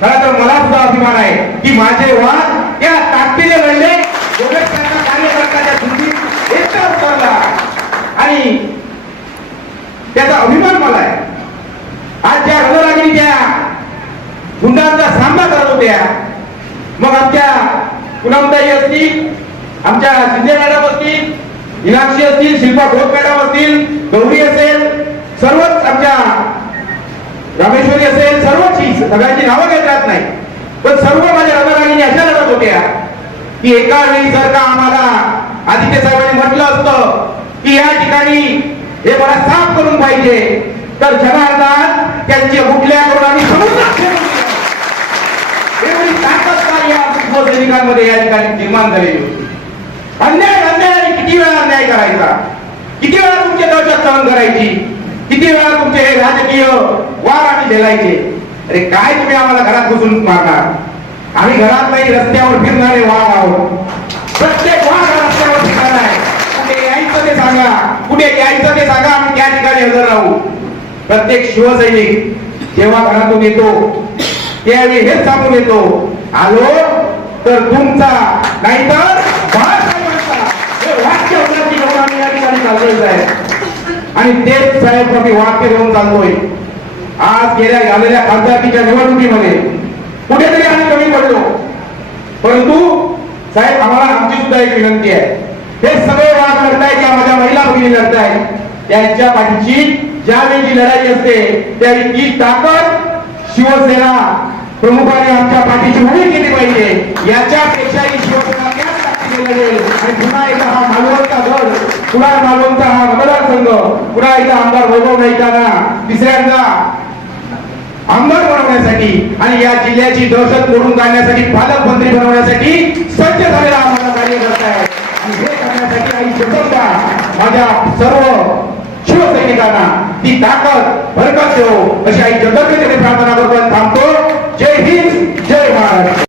खरं तर मला सुद्धा अभिमान आहे की माझे वाद या ताकदीने लढले. गोरक्षकांचा कार्यकर्त्याच्या धुंदीत एकटा उतरला. आणि त्याचा अभिमान मला आहे. आज ज्या रणरागिणी त्या गुंडांचा सामना करत होत्या मग आमच्या पुनमताई असतील आमच्या शिंदे मॅडम असतील इनाक्षी असतील शिल्पा घोष मॅडम असतील गौरी असेल सर्वच आमच्या रामेश्वरी असेल सर्वची सगळ्यांची नावं नाही पण सर्व माझ्या रणरागिणी अशा लढत होत्या की एका वेळी जर का आम्हाला आदित्य साहेबांनी म्हटलं असतं की या ठिकाणी हे मला साफ करून पाहिजे तर जनार्दन त्यांच्या कुठल्या करून आम्ही एवढी ताकद का या शिवसैनिकांमध्ये या ठिकाणी निर्माण झालेली होती. अन्याय अन्याय किती वेळा अन्याय करायचा? किती वेळा तुमची दहशत सहन करायची? किती वेळा तुमचे हे राजकीय वार आम्ही झेलायचे? अरे काय तुम्ही आम्हाला घरात बसून मारणार? आम्ही घरात नाही रस्त्यावर फिरणारे वाघ आहोत. प्रत्येक वाघ रस्त्यावर फिरणार आहे. कुठे यायचं ते सांगा. कुठे यायचं ते सांगा. आम्ही त्या ठिकाणी हजर राहू. प्रत्येक शिवसैनिक जेव्हा घरातून येतो त्यावेळी हेच सांगून येतो आलो तर तुमचा नाहीतर वाक्य आम्ही ठिकाणी आणि तेच साहेब मी वाक्य घेऊन चाललोय. आज गेल्या झालेल्या खासदारकीच्या निवडणुकीमध्ये कुठेतरी आम्ही कमी पडलो. परंतु साहेब आम्हाला आमची सुद्धा एक विनंती आहे. हे सगळे वाद लढताय किंवा माझ्या महिला भगिनी लढताय त्यांच्या पाठीची ज्यावेळी जी लढाई असते त्यावेळी ती ताकद शिवसेना प्रमुखाने आमच्या पाठीची उभी केली पाहिजे. याच्यापेक्षाही शिवसेना आणि पुन्हा एकदा हा मालवणचा गड पुन्हा मालवणचा हा मतदारसंघ पुन्हा एकदा आमदार वैभव नाईकांना तिसऱ्यांदा आमदार बनवण्यासाठी आणि या जिल्ह्याची दहशत मोडून काढण्यासाठी पालकमंत्री बनवण्यासाठी सज्ज झालेला आम्हाला कार्य करत आहे. आणि हे करण्यासाठी आई जगदंबा माझ्या सर्व शिवसैनिकांना ती ताकद भरकत देऊ अशी आई जगदंबेकडे